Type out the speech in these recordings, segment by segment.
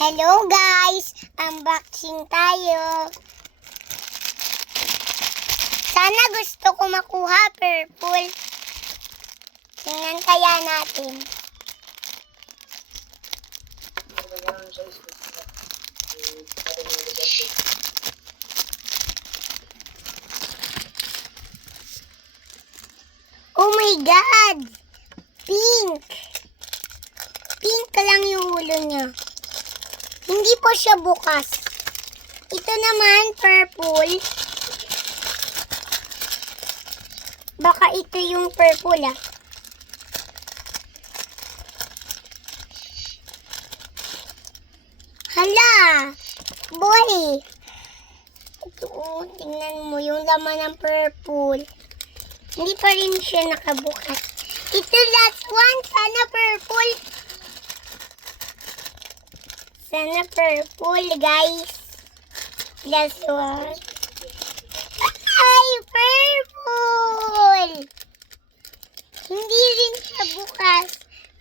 Hello guys! Unboxing tayo. Sana gusto ko makuha purple. Tingnan kaya natin. Oh my God! Pink! Pink lang yung ulo niya. Hindi po siya bukas. Ito naman, purple. Baka ito yung purple ah. Hala! Boy! Ito, tingnan mo yung laman ng purple. Hindi pa rin siya nakabukas. Ito last one. Sana purple. Sana purple, guys. Last one. Ay, purple! Hindi rin siya bukas.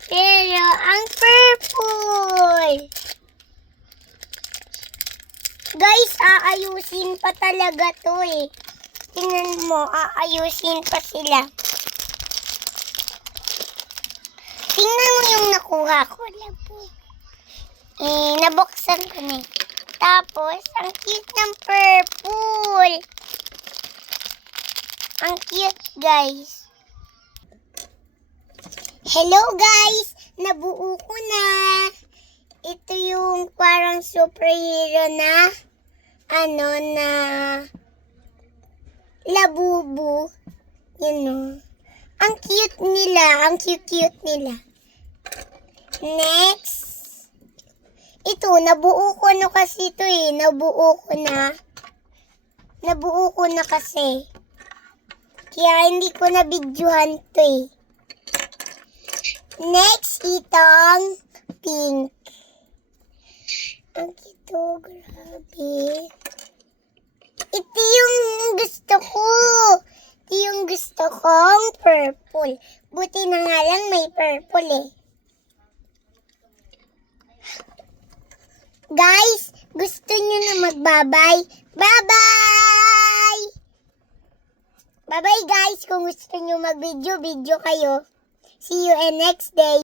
Pero, ang purple. Guys, aayusin pa talaga to eh. Tingnan mo, aayusin pa sila. Tingnan mo yung nakuha ko. Nabuksan ko na. Tapos, ang cute ng purple. Ang cute, guys. Hello, guys. Nabuo ko na. Ito yung parang superhero na na labubu. Yun o. Ang cute nila. Ang cute nila. Next. Ito, nabuo ko na kasi ito eh. Nabuo ko na kasi. Kaya hindi ko na videohan ito eh. Next, itong pink. Ang ito, grabe. Ito yung gusto ko. Ito yung gusto kong purple. Buti na nga lang may purple eh. Guys, gusto nyo na magbabay? Bye-bye! Bye-bye guys. Kung gusto nyo mag-video, video kayo. See you in next day.